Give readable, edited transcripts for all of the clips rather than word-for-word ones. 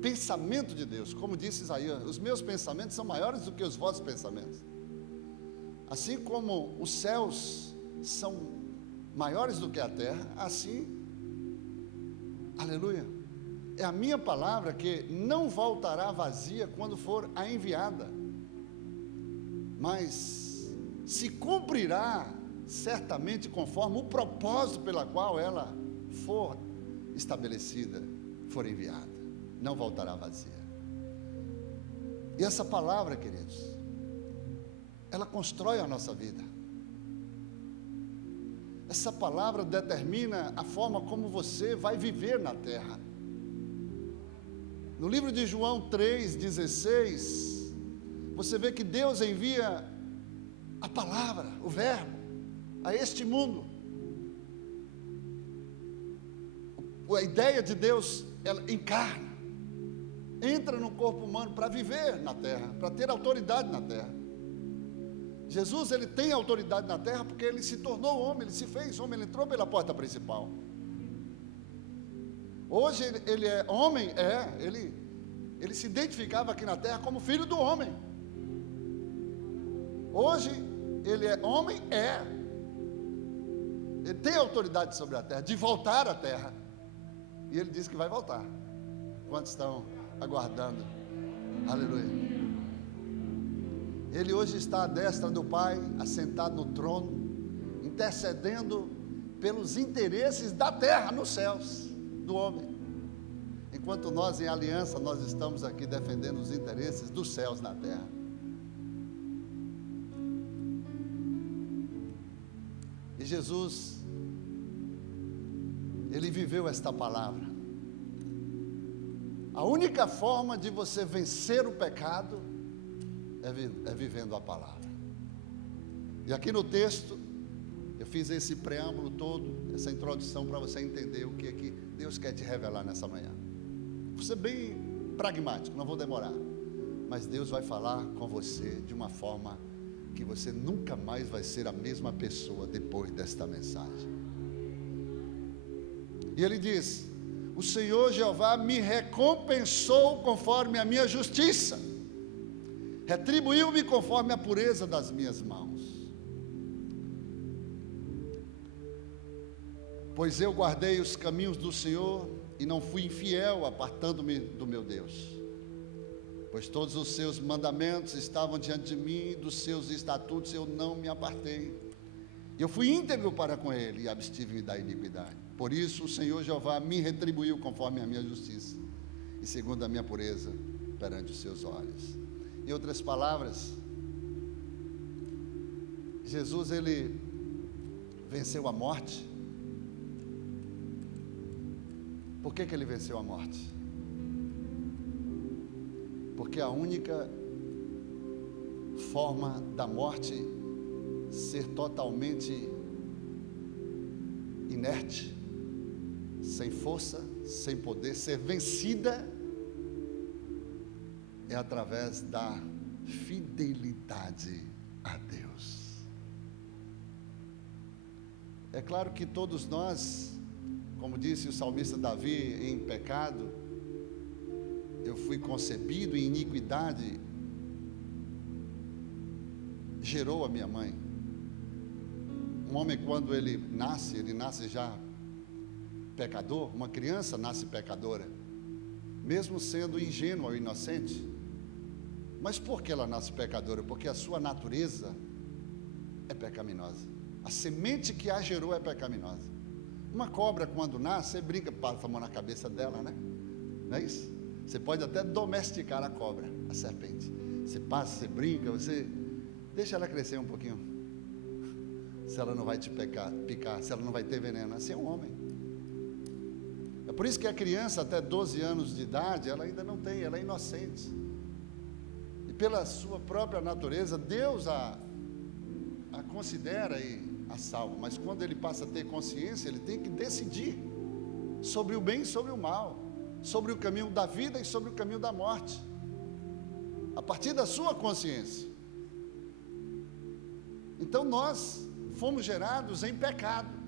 pensamento de Deus. Como disse Isaías, os meus pensamentos são maiores do que os vossos pensamentos. Assim como os céus são maiores do que a terra, assim, aleluia, é a minha palavra que não voltará vazia quando for a enviada, mas se cumprirá certamente conforme o propósito pela qual ela for estabelecida, for enviada, não voltará vazia. E essa palavra, queridos, ela constrói a nossa vida. Essa palavra determina a forma como você vai viver na terra. No livro de João 3,16, você vê que Deus envia a palavra, o verbo, a este mundo. A ideia de Deus, ela encarna, entra no corpo humano para viver na terra, para ter autoridade na terra. Jesus, ele tem autoridade na terra porque ele se tornou homem, ele se fez homem, ele entrou pela porta principal. Hoje ele é homem, ele se identificava aqui na terra como filho do homem. Hoje ele é homem, ele tem autoridade sobre a terra, de voltar à terra. E ele disse que vai voltar. Quantos estão aguardando? Aleluia. Ele hoje está à destra do Pai, assentado no trono, intercedendo pelos interesses da terra nos céus, do homem. Enquanto nós em aliança, nós estamos aqui defendendo os interesses dos céus na terra. E Jesus, ele viveu esta palavra. A única forma de você vencer o pecado é vivendo a palavra. E aqui no texto, eu fiz esse preâmbulo todo, essa introdução para você entender o que é que Deus quer te revelar nessa manhã. Vou ser bem pragmático, não vou demorar. Mas Deus vai falar com você de uma forma que você nunca mais vai ser a mesma pessoa depois desta mensagem. E ele diz: o Senhor Jeová me recompensou conforme a minha justiça, retribuiu-me conforme a pureza das minhas mãos. Pois eu guardei os caminhos do Senhor e não fui infiel, apartando-me do meu Deus. Pois todos os seus mandamentos estavam diante de mim, dos seus estatutos eu não me apartei. Eu fui íntegro para com ele e abstive-me da iniquidade. Por isso o Senhor Jeová me retribuiu conforme a minha justiça e segundo a minha pureza perante os seus olhos. Em outras palavras, Jesus, ele venceu a morte. Por que ele venceu a morte? Porque a única forma da morte ser totalmente inerte, sem força, sem poder, ser vencida, é através da fidelidade a Deus. É claro que todos nós, como disse o salmista Davi, em pecado, eu fui concebido em iniquidade, gerou a minha mãe. Um homem, quando ele nasce já pecador. Uma criança nasce pecadora, mesmo sendo ingênua ou inocente. Mas por que ela nasce pecadora? Porque a sua natureza é pecaminosa. A semente que a gerou é pecaminosa. Uma cobra, quando nasce, você brinca, passa a mão na cabeça dela, né? Não é isso? Você pode até domesticar a cobra, a serpente. Você passa, você brinca, você deixa ela crescer um pouquinho. Se ela não vai te picar, se ela não vai ter veneno. Assim é um homem. É por isso que a criança até 12 anos de idade, ela ainda não tem, ela é inocente. E pela sua própria natureza, Deus a considera e a salva. Mas quando ele passa a ter consciência, ele tem que decidir sobre o bem e sobre o mal, sobre o caminho da vida e sobre o caminho da morte, a partir da sua consciência. Então nós fomos gerados em pecado.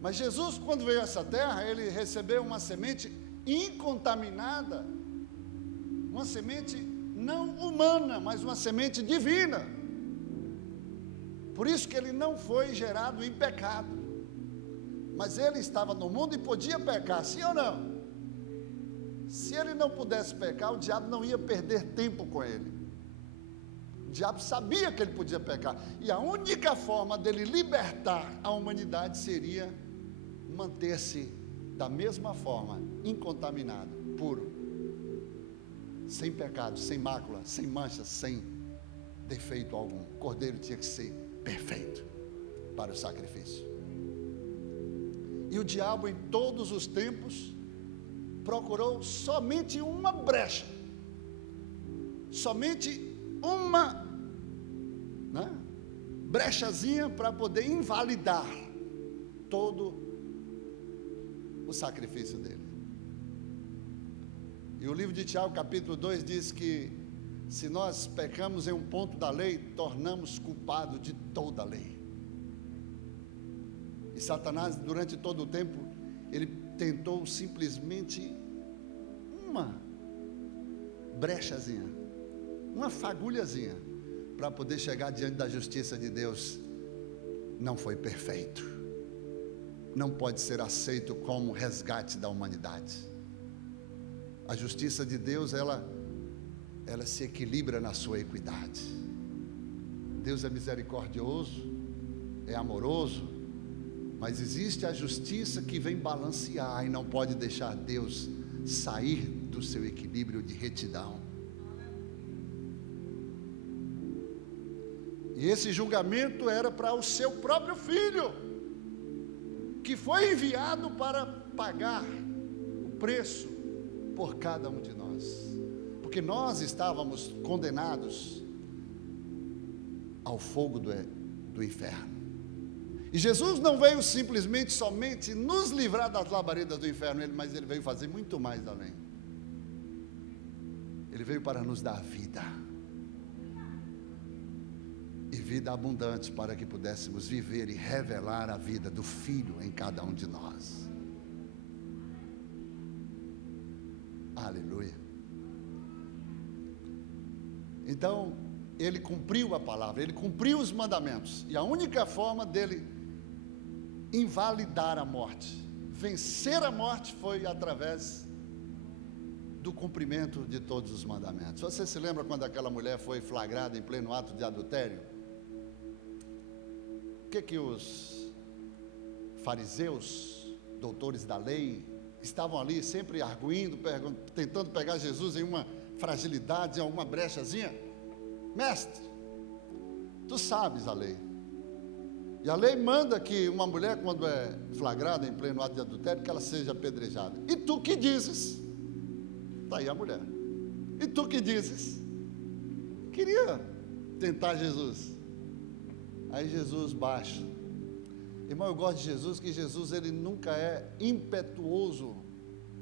Mas Jesus, quando veio a essa terra, ele recebeu uma semente incontaminada, uma semente não humana, mas uma semente divina. Por isso que ele não foi gerado em pecado, mas ele estava no mundo e podia pecar, sim ou não? Se ele não pudesse pecar, o diabo não ia perder tempo com ele. O diabo sabia que ele podia pecar, e a única forma dele libertar a humanidade seria manter-se da mesma forma, incontaminado, puro, sem pecado, sem mácula, sem mancha, sem defeito algum. O cordeiro tinha que ser perfeito para o sacrifício. E o diabo, em todos os tempos, procurou somente uma brecha, somente uma brechazinha para poder invalidar todo o sacrifício dele. E o livro de Tiago, capítulo 2, diz que se nós pecamos em um ponto da lei, tornamos culpado de toda a lei. E Satanás, durante todo o tempo, ele tentou simplesmente uma brechazinha, uma fagulhazinha, para poder chegar diante da justiça de Deus. Não foi perfeito, não pode ser aceito como resgate da humanidade. A justiça de Deus, ela se equilibra na sua equidade. Deus é misericordioso, é amoroso, mas existe a justiça que vem balancear e não pode deixar Deus sair do seu equilíbrio de retidão. E esse julgamento era para o seu próprio filho, que foi enviado para pagar o preço por cada um de nós, porque nós estávamos condenados ao fogo do inferno. E Jesus não veio simplesmente somente nos livrar das labaredas do inferno, mas ele veio fazer muito mais além. Ele veio para nos dar vida, e vida abundante, para que pudéssemos viver e revelar a vida do Filho em cada um de nós. Aleluia. Então, ele cumpriu a palavra, ele cumpriu os mandamentos, e a única forma dele invalidar a morte, vencer a morte, foi através do cumprimento de todos os mandamentos. Você se lembra quando aquela mulher foi flagrada em pleno ato de adultério? O que os fariseus, doutores da lei, estavam ali sempre arguindo, tentando pegar Jesus em uma fragilidade, em alguma brechazinha? Mestre, tu sabes a lei, e a lei manda que uma mulher, quando é flagrada em pleno ato de adultério, que ela seja apedrejada. E tu que dizes? Está aí a mulher. E tu que dizes? Queria tentar Jesus. Aí Jesus baixa. Irmão, eu gosto de Jesus, que Jesus, ele nunca é impetuoso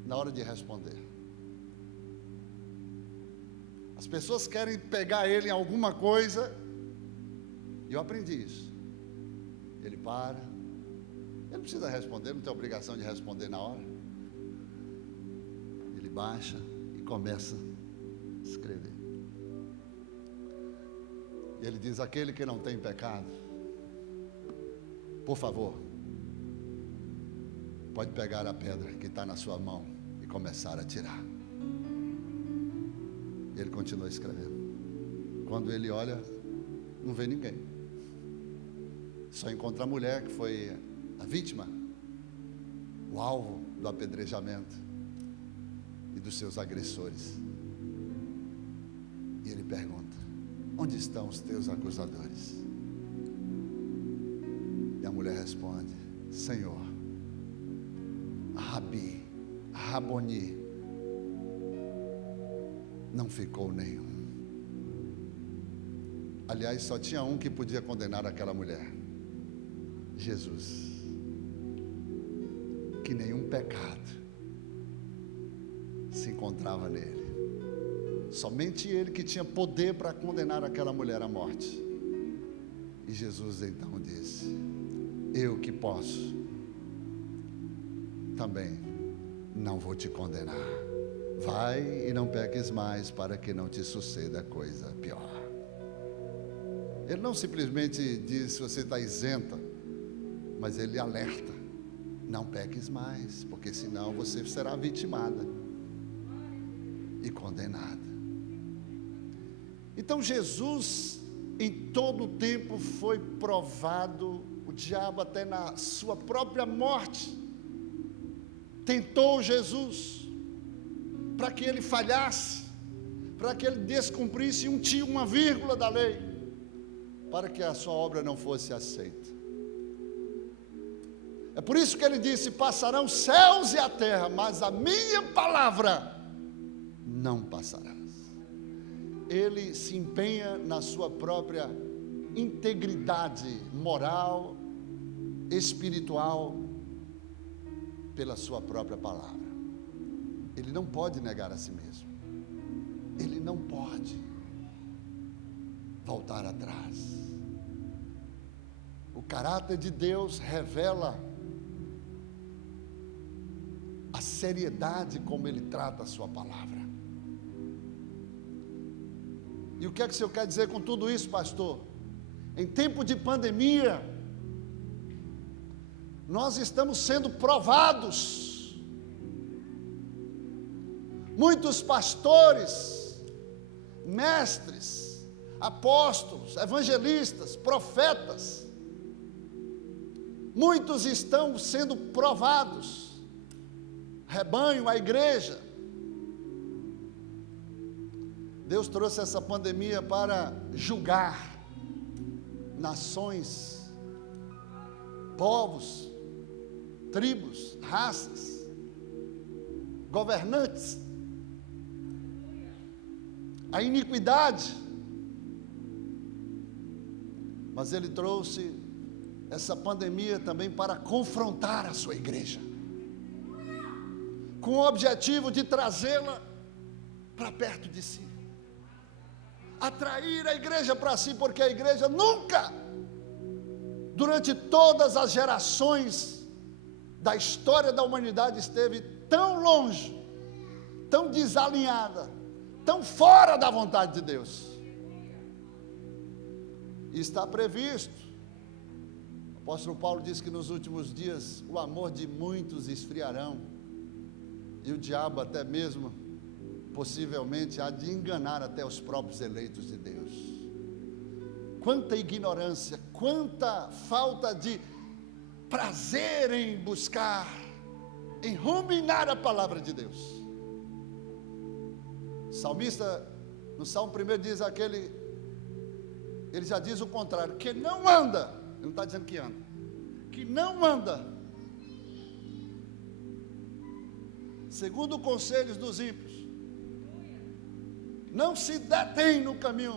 na hora de responder. As pessoas querem pegar ele em alguma coisa, e eu aprendi isso. Ele para, ele não precisa responder, não tem obrigação de responder na hora. Ele baixa e começa a escrever. Ele diz: aquele que não tem pecado, por favor, pode pegar a pedra que está na sua mão e começar a tirar. Ele continua escrevendo. Quando ele olha, não vê ninguém. Só encontra a mulher, que foi a vítima, o alvo do apedrejamento e dos seus agressores. E ele pergunta: onde estão os teus acusadores? E a mulher responde: Senhor, Rabi, Raboni, não ficou nenhum. Aliás, só tinha um que podia condenar aquela mulher: Jesus, que nenhum pecado se encontrava nele. Somente ele que tinha poder para condenar aquela mulher à morte. E Jesus então disse: eu que posso também não vou te condenar. Vai e não peques mais, para que não te suceda coisa pior. Ele não simplesmente diz se você está isenta, mas ele alerta: não peques mais, porque senão você será vitimada e condenada. Então Jesus, em todo o tempo, foi provado. O diabo, até na sua própria morte, tentou Jesus para que ele falhasse, para que ele descumprisse um tio, uma vírgula da lei, para que a sua obra não fosse aceita. É por isso que ele disse: passarão os céus e a terra, mas a minha palavra não passará. Ele se empenha na sua própria integridade moral, espiritual, pela sua própria palavra. Ele não pode negar a si mesmo. Ele não pode voltar atrás. O caráter de Deus revela a seriedade como Ele trata a sua palavra. E o que é que o senhor quer dizer com tudo isso, pastor? Em tempo de pandemia, nós estamos sendo provados. Muitos pastores, mestres, apóstolos, evangelistas, profetas, muitos estão sendo provados. Rebanho, a igreja. Deus trouxe essa pandemia para julgar nações, povos, tribos, raças, governantes, a iniquidade. Mas Ele trouxe essa pandemia também para confrontar a sua igreja, com o objetivo de trazê-la para perto de si, atrair a igreja para si, porque a igreja nunca, durante todas as gerações da história da humanidade, esteve tão longe, tão desalinhada, tão fora da vontade de Deus. E está previsto. O apóstolo Paulo diz que nos últimos dias o amor de muitos esfriarão, e o diabo até mesmo, possivelmente, há de enganar até os próprios eleitos de Deus. Quanta ignorância, quanta falta de prazer em buscar, em ruminar a palavra de Deus. O salmista, no Salmo 1, diz ele já diz o contrário, que não anda, ele não está dizendo que anda, que não anda segundo conselhos dos ímpios, não se detém no caminho